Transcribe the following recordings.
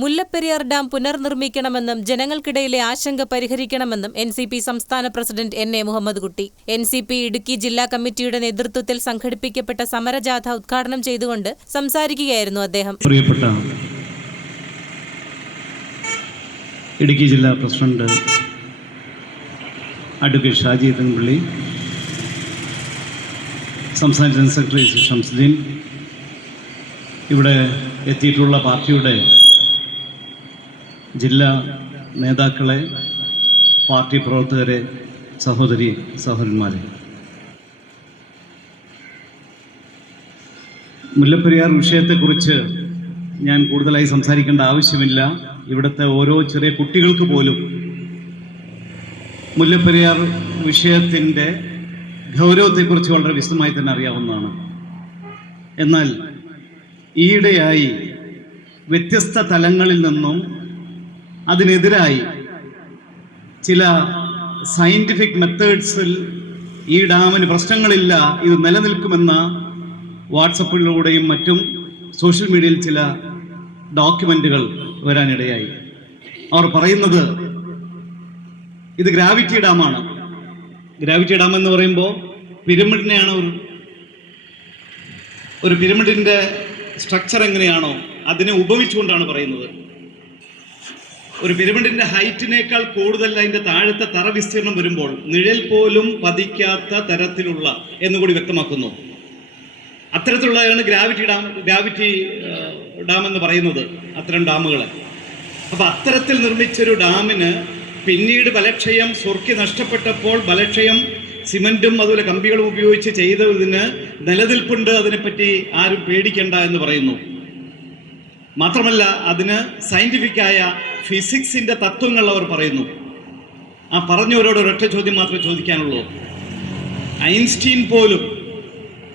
Mullaperiyar dam പുനർനിർമ്മിക്കണമെന്നും ജനങ്ങൾക്കിടയിലെ ആശങ്ക പരിഹരിക്കണമെന്നും NCP സംസ്ഥാന president NA Muhammad കുട്ടി. NCP ഇടുക്കി ജില്ലാ കമ്മിറ്റിയുടെ നേതൃത്വത്തിൽ സംഘടിപ്പിക്കപ്പെട്ട സമരജാഥ ഉദ്ഘാടനം ചെയ്തുകൊണ്ട് സംസാരിക്കുകയായിരുന്നു അദ്ദേഹം. പ്രിയപ്പെട്ട ഇടുക്കി ജില്ലാ പ്രസിഡന്റ് അഡ്വക്കേറ്റ് ഷാജി തൻപള്ളി, സംസ്ഥാന ജനറൽ സെക്രട്ടറി ഷംസുദ്ദീൻ, ഇവിടെ എത്തിയിട്ടുള്ള പാർട്ടിയുടെ ജില്ലാ നേതാക്കളെ, പാർട്ടി പ്രവർത്തകരെ, സഹോദരന്മാരെ, മുല്ലപ്പെരിയാർ വിഷയത്തെക്കുറിച്ച് ഞാൻ കൂടുതലായി സംസാരിക്കേണ്ട ആവശ്യമില്ല. ഇവിടുത്തെ ഓരോ ചെറിയ കുട്ടികൾക്ക് പോലും മുല്ലപ്പെരിയാർ വിഷയത്തിൻ്റെ ഗൗരവത്തെക്കുറിച്ച് വളരെ വിശദമായി തന്നെ അറിയാവുന്നതാണ്. എന്നാൽ ഈയിടെയായി വ്യത്യസ്ത തലങ്ങളിൽ നിന്നും അതിനെതിരായി ചില സയന്റിഫിക് മെത്തേഡ്സിൽ ഈ ഡാമിന് പ്രശ്നങ്ങളില്ല, ഇത് നിലനിൽക്കുമെന്ന വാട്സപ്പിലൂടെയും മറ്റും സോഷ്യൽ മീഡിയയിൽ ചില ഡോക്യുമെന്റുകൾ വരാനിടയായി. അവർ പറയുന്നത് ഇത് ഗ്രാവിറ്റി ഡാമാണ്. ഗ്രാവിറ്റി ഡാം എന്ന് പറയുമ്പോൾ പിരമിഡിനെയാണ്, ഒരു പിരമിഡിന്റെ സ്ട്രക്ചർ എങ്ങനെയാണോ അതിനെ ഉപമിച്ചുകൊണ്ടാണ് പറയുന്നത്. ഒരു പിരമിഡിന്റെ ഹൈറ്റിനേക്കാൾ കൂടുതൽ അതിന്റെ താഴത്തെ തറ വിസ്തീർണം വരുമ്പോൾ നിഴൽ പോലും പതിക്കാത്ത തരത്തിലുള്ള എന്നുകൂടി വ്യക്തമാക്കുന്നു. അത്തരത്തിലുള്ളതാണ് ഗ്രാവിറ്റി ഡാം എന്ന് പറയുന്നത്, അത്തരം ഡാമുകളെ. അപ്പൊ അത്തരത്തിൽ നിർമ്മിച്ചൊരു ഡാമിന് പിന്നീട് ബലക്ഷയം സ്വർക്കി നഷ്ടപ്പെട്ടപ്പോൾ ബലക്ഷയം സിമന്റും അതുപോലെ കമ്പികളും ഉപയോഗിച്ച് ചെയ്തതിന് നിലനിൽപ്പുണ്ട്, അതിനെപ്പറ്റി ആരും പേടിക്കണ്ട എന്ന് പറയുന്നു. മാത്രമല്ല അതിന് സയന്റിഫിക്കായ ഫിസിക്സിന്റെ തത്വങ്ങൾ അവർ പറയുന്നു. ആ പറഞ്ഞവരോട് ഒരൊറ്റ ചോദ്യം മാത്രമേ ചോദിക്കാനുള്ളൂ. ഐൻസ്റ്റീൻ പോലും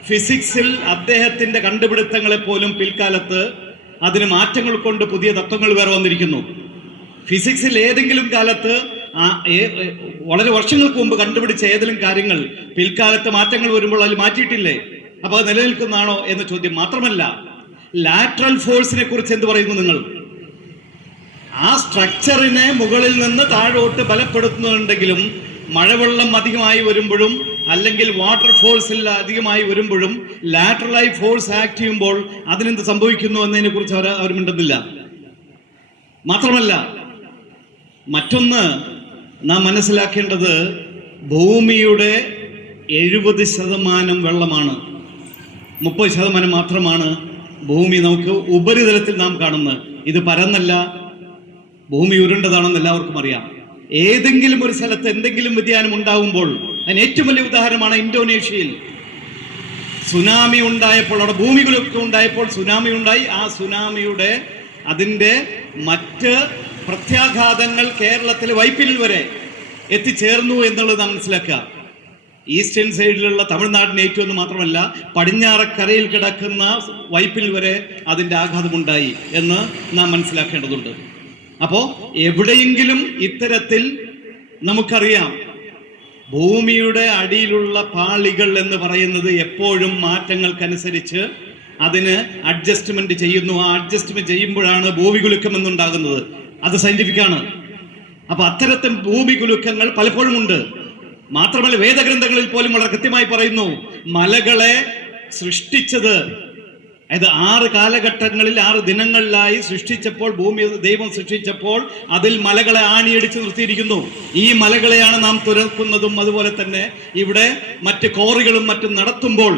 ഫിസിക്സിൽ അദ്ദേഹത്തിന്റെ കണ്ടുപിടുത്തങ്ങളെ പോലും പിൽക്കാലത്ത് അതിന് മാറ്റങ്ങൾ കൊണ്ട് പുതിയ തത്വങ്ങൾ വേറെ വന്നിരിക്കുന്നു. ഫിസിക്സിൽ ഏതെങ്കിലും കാലത്ത് വളരെ വർഷങ്ങൾക്ക് മുമ്പ് കണ്ടുപിടിച്ച ഏതെങ്കിലും കാര്യങ്ങൾ പിൽക്കാലത്ത് മാറ്റങ്ങൾ വരുമ്പോൾ അതിൽ മാറ്റിയിട്ടില്ലേ? അപ്പൊ അത് നിലനിൽക്കുന്നതാണോ എന്ന ചോദ്യം. മാത്രമല്ല ലാറ്ററൽ ഫോഴ്സിനെ കുറിച്ച് എന്ത് പറയുന്നു നിങ്ങൾ? ആ സ്ട്രക്ചറിനെ മുകളിൽ നിന്ന് താഴോട്ട് ബലപ്പെടുത്തുന്നുണ്ടെങ്കിലും മഴവെള്ളം അധികമായി വരുമ്പോഴും അല്ലെങ്കിൽ വാട്ടർ ഫോഴ്സിൽ അധികമായി വരുമ്പോഴും ലാറ്ററലായി ഫോഴ്സ് ആക്ട് ചെയ്യുമ്പോൾ അതിനെന്ത് സംഭവിക്കുന്നു എന്നതിനെ കുറിച്ച് അവർ മിണ്ടുന്നില്ല. മാത്രമല്ല മറ്റൊന്ന് നാം മനസ്സിലാക്കേണ്ടത്, ഭൂമിയുടെ 70% വെള്ളമാണ്, 30% മാത്രമാണ് ഭൂമി നമുക്ക് ഉപരിതലത്തിൽ നാം കാണുന്നത്. ഇത് പരന്നല്ല, ഭൂമി ഉരുണ്ടതാണെന്ന് എല്ലാവർക്കും അറിയാം. ഏതെങ്കിലും ഒരു സ്ഥലത്ത് എന്തെങ്കിലും വ്യതിയാനം ഉണ്ടാകുമ്പോൾ അതിന് ഏറ്റവും വലിയ ഉദാഹരണമാണ് ഇന്തോനേഷ്യയിൽ സുനാമി ഉണ്ടായപ്പോൾ, അവിടെ ഭൂമികുലുക്കം ഉണ്ടായപ്പോൾ സുനാമി ഉണ്ടായി. ആ സുനാമിയുടെ അതിൻ്റെ മറ്റ് പ്രത്യാഘാതങ്ങൾ കേരളത്തിലെ വൈപ്പിനിൽ വരെ എത്തിച്ചേർന്നു എന്നുള്ളത് നാം മനസ്സിലാക്കുക. ഈസ്റ്റേൺ സൈഡിലുള്ള തമിഴ്നാടിന് ഏറ്റവും എന്ന് മാത്രമല്ല പടിഞ്ഞാറക്കരയിൽ കിടക്കുന്ന വൈപ്പിൽ വരെ അതിൻ്റെ ആഘാതമുണ്ടായി എന്ന് നാം മനസ്സിലാക്കേണ്ടതുണ്ട്. അപ്പോൾ എവിടെയെങ്കിലും ഇത്തരത്തിൽ നമുക്കറിയാം ഭൂമിയുടെ അടിയിലുള്ള പാളികൾ എന്ന് പറയുന്നത് എപ്പോഴും മാറ്റങ്ങൾക്കനുസരിച്ച് അതിന് അഡ്ജസ്റ്റ്മെന്റ് ചെയ്യുന്നു. ആ അഡ്ജസ്റ്റ്മെന്റ് ചെയ്യുമ്പോഴാണ് ഭൂമികുലുക്കം എന്നുണ്ടാകുന്നത്. അത് സയന്റിഫിക്കാണ്. അപ്പൊ അത്തരത്തിൽ ഭൂമികുലുക്കങ്ങൾ പലപ്പോഴും ഉണ്ട്. മാത്രമല്ല വേദഗ്രന്ഥങ്ങളിൽ പോലും വളരെ കൃത്യമായി പറയുന്നു, മലകളെ സൃഷ്ടിച്ചത്, അതായത് 6 കാലഘട്ടങ്ങളിൽ 6 ദിനങ്ങളിലായി സൃഷ്ടിച്ചപ്പോൾ, ഭൂമി ദൈവം സൃഷ്ടിച്ചപ്പോൾ അതിൽ മലകളെ ആണിയടിച്ച് നിർത്തിയിരിക്കുന്നു. ഈ മലകളെയാണ് നാം തുരക്കുന്നതും. അതുപോലെ തന്നെ ഇവിടെ മറ്റ് കോറികളും മറ്റും നടത്തുമ്പോൾ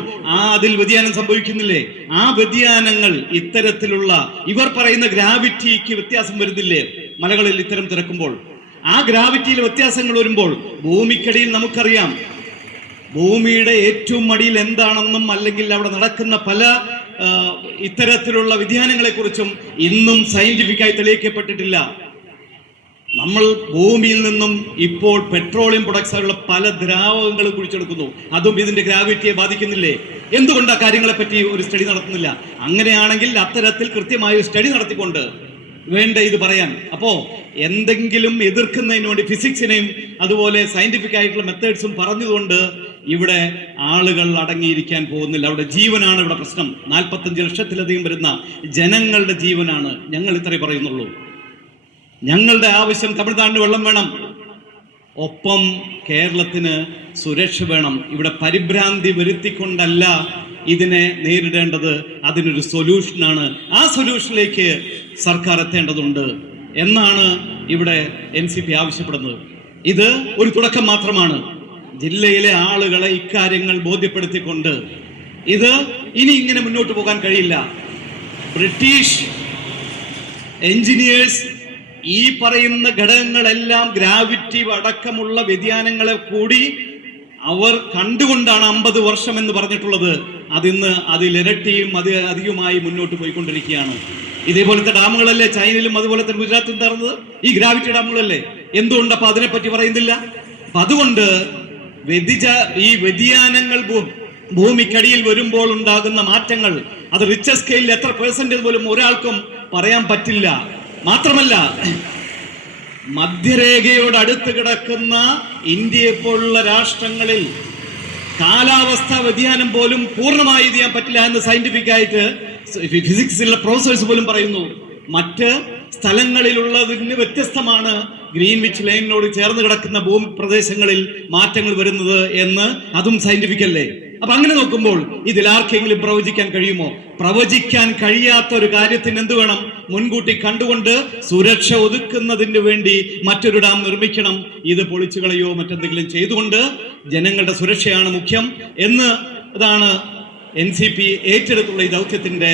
അതിൽ വ്യതിയാനം സംഭവിക്കുന്നില്ലേ? ആ വ്യതിയാനങ്ങൾ ഇത്തരത്തിലുള്ള ഇവർ പറയുന്ന ഗ്രാവിറ്റിക്ക് വ്യത്യാസം വരുന്നില്ലേ മലകളിൽ ഇത്തരം തുരക്കുമ്പോൾ? ആ ഗ്രാവിറ്റിയിൽ വ്യത്യാസങ്ങൾ വരുമ്പോൾ ഭൂമിക്കടിയിൽ നമുക്കറിയാം ഭൂമിയുടെ ഏറ്റവും അടിയിൽ എന്താണെന്നും അല്ലെങ്കിൽ അവിടെ നടക്കുന്ന പല ഇത്തരത്തിലുള്ള വ്യതിയാനങ്ങളെ കുറിച്ചും ഇന്നും സയന്റിഫിക്കായി തെളിയിക്കപ്പെട്ടിട്ടില്ല. നമ്മൾ ഭൂമിയിൽ നിന്നും ഇപ്പോൾ പെട്രോളിയം പ്രൊഡക്ട്സ് ആയുള്ള പല ദ്രാവകങ്ങളും കുഴിച്ചെടുക്കുന്നു. അതും ഇതിന്റെ ഗ്രാവിറ്റിയെ ബാധിക്കുന്നില്ലേ? എന്തുകൊണ്ട് ആ കാര്യങ്ങളെ പറ്റി ഒരു സ്റ്റഡി നടത്തുന്നില്ല? അങ്ങനെയാണെങ്കിൽ അത്തരത്തിൽ കൃത്യമായ സ്റ്റഡി നടത്തിക്കൊണ്ട് വേണ്ട ഇത് പറയാൻ. അപ്പോ എന്തെങ്കിലും എതിർക്കുന്നതിന് വേണ്ടി ഫിസിക്സിനെയും അതുപോലെ സയന്റിഫിക് ആയിട്ടുള്ള മെത്തേഡ്സും പറഞ്ഞുകൊണ്ട് ഇവിടെ ആളുകൾ അടങ്ങിയിരിക്കാൻ പോകുന്നില്ല. അവിടെ ജീവനാണ് ഇവിടെ പ്രശ്നം. 45 ലക്ഷത്തിലധികം വരുന്ന ജനങ്ങളുടെ ജീവനാണ്. ഞങ്ങൾ ഇത്രേ പറയുന്നുള്ളൂ. ഞങ്ങളുടെ ആവശ്യം തമിഴ്നാടിന് വെള്ളം വേണം, ഒപ്പം കേരളത്തിന് സുരക്ഷ വേണം. ഇവിടെ പരിഭ്രാന്തി വരുത്തിക്കൊണ്ടല്ല ഇതിനെ നേരിടേണ്ടത്, അതിനൊരു സൊല്യൂഷനാണ്. ആ സൊല്യൂഷനിലേക്ക് സർക്കാർ എത്തേണ്ടതുണ്ട് എന്നാണ് ഇവിടെ NCP ആവശ്യപ്പെടുന്നത്. ഇത് ഒരു തുടക്കം മാത്രമാണ്. ജില്ലയിലെ ആളുകളെ ഇക്കാര്യങ്ങൾ ബോധ്യപ്പെടുത്തിക്കൊണ്ട് ഇത് ഇനി ഇങ്ങനെ മുന്നോട്ട് പോകാൻ കഴിയില്ല. ബ്രിട്ടീഷ് എഞ്ചിനീയേഴ്സ് ഈ പറയുന്ന ഘടകങ്ങളെല്ലാം, ഗ്രാവിറ്റി അടക്കമുള്ള വ്യതിയാനങ്ങളെ കൂടി അവർ കണ്ടുകൊണ്ടാണ് 50 വർഷം എന്ന് പറഞ്ഞിട്ടുള്ളത്. അതിന്ന് അതിലിരട്ടിയും അധികമായി മുന്നോട്ട് പോയിക്കൊണ്ടിരിക്കുകയാണ്. ഇതേപോലത്തെ ഡാമുകളല്ലേ ചൈനയിലും അതുപോലെ തന്നെ ഗുജറാത്തിലും തറന്നത്? ഈ ഗ്രാവിറ്റി ഡാമുകളല്ലേ? എന്തുകൊണ്ട് അപ്പൊ അതിനെപ്പറ്റി പറയുന്നില്ല? അപ്പൊ അതുകൊണ്ട് ഈ വ്യതിയാനങ്ങൾ ഭൂമിക്കടിയിൽ വരുമ്പോൾ ഉണ്ടാകുന്ന മാറ്റങ്ങൾ, അത് റിച്ചർ സ്കെയിലിൽ എത്ര % പോലും ഒരാൾക്കും പറയാൻ പറ്റില്ല. മാത്രമല്ല, മധ്യരേഖയോട് അടുത്ത് കിടക്കുന്ന ഇന്ത്യയെ പോലുള്ള രാഷ്ട്രങ്ങളിൽ കാലാവസ്ഥാ വ്യതിയാനം പോലും പൂർണ്ണമായി ഇത് ചെയ്യാൻ പറ്റില്ല എന്ന് സയന്റിഫിക് ആയിട്ട് ഫിസിക്സിലുള്ള പ്രൊഫസേഴ്സ് പോലും പറയുന്നു. മറ്റ് സ്ഥലങ്ങളിലുള്ളതിന് വ്യത്യസ്തമാണ് ഗ്രീൻവിച്ച് ലൈനിനോട് ചേർന്ന് കിടക്കുന്ന ഭൂമി പ്രദേശങ്ങളിൽ മാറ്റങ്ങൾ വരുന്നത് എന്ന് അതും സയന്റിഫിക് അല്ലേ? അപ്പൊ അങ്ങനെ നോക്കുമ്പോൾ ഇതിൽ ആർക്കെങ്കിലും പ്രവചിക്കാൻ കഴിയുമോ? പ്രവചിക്കാൻ കഴിയാത്ത ഒരു കാര്യത്തിന് എന്ത് വേണം? മുൻകൂട്ടി കണ്ടുകൊണ്ട് സുരക്ഷ ഒതുക്കുന്നതിന് വേണ്ടി മറ്റൊരു ഡാം നിർമ്മിക്കണം. ഇത് പൊളിച്ചു കളയോ മറ്റെന്തെങ്കിലും ചെയ്തുകൊണ്ട് ജനങ്ങളുടെ സുരക്ഷയാണ് മുഖ്യം എന്ന് ഇതാണ് NCP ഏറ്റെടുത്തുള്ള ഈ ദൗത്യത്തിന്റെ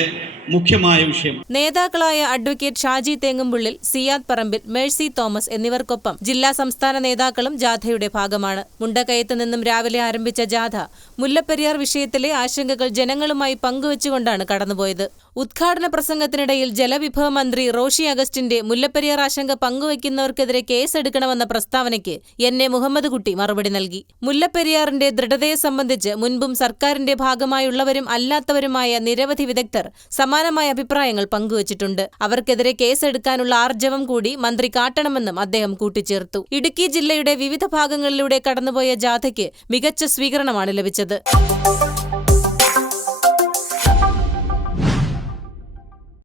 മുഖ്യമായ വിഷയം. നേതാക്കളായ അഡ്വക്കേറ്റ് ഷാജി തേങ്ങുംപുള്ളിൽ, സിയാദ് പറമ്പിൽ, മേഴ്സി തോമസ് എന്നിവർക്കൊപ്പം ജില്ലാ സംസ്ഥാന നേതാക്കളും ജാഥയുടെ ഭാഗമാണ്. മുണ്ടക്കയത്ത് നിന്നും രാവിലെ ആരംഭിച്ച ജാഥ മുല്ലപ്പെരിയാർ വിഷയത്തിലെ ആശങ്കകൾ ജനങ്ങളുമായി പങ്കുവച്ചുകൊണ്ടാണ് കടന്നുപോയത്. ഉദ്ഘാടന പ്രസംഗത്തിനിടയിൽ ജലവിഭവ മന്ത്രി റോഷി അഗസ്റ്റിന്റെ മുല്ലപ്പെരിയാർ ആശങ്ക പങ്കുവയ്ക്കുന്നവർക്കെതിരെ കേസെടുക്കണമെന്ന പ്രസ്താവനയ്ക്ക് NA മുഹമ്മദ് കുട്ടി മറുപടി നൽകി. മുല്ലപ്പെരിയാറിന്റെ ദൃഢതയെ സംബന്ധിച്ച് മുൻപും സർക്കാരിന്റെ ഭാഗമായുള്ളവരും അല്ലാത്തവരുമായ നിരവധി വിദഗ്ധർ സമാനമായ അഭിപ്രായങ്ങൾ പങ്കുവച്ചിട്ടുണ്ട്. അവർക്കെതിരെ കേസെടുക്കാനുള്ള ആർജവം കൂടി മന്ത്രി കാട്ടണമെന്നും അദ്ദേഹം കൂട്ടിച്ചേർത്തു. ഇടുക്കി ജില്ലയുടെ വിവിധ ഭാഗങ്ങളിലൂടെ കടന്നുപോയ ജാഥയ്ക്ക് മികച്ച സ്വീകരണമാണ് ലഭിച്ചത്.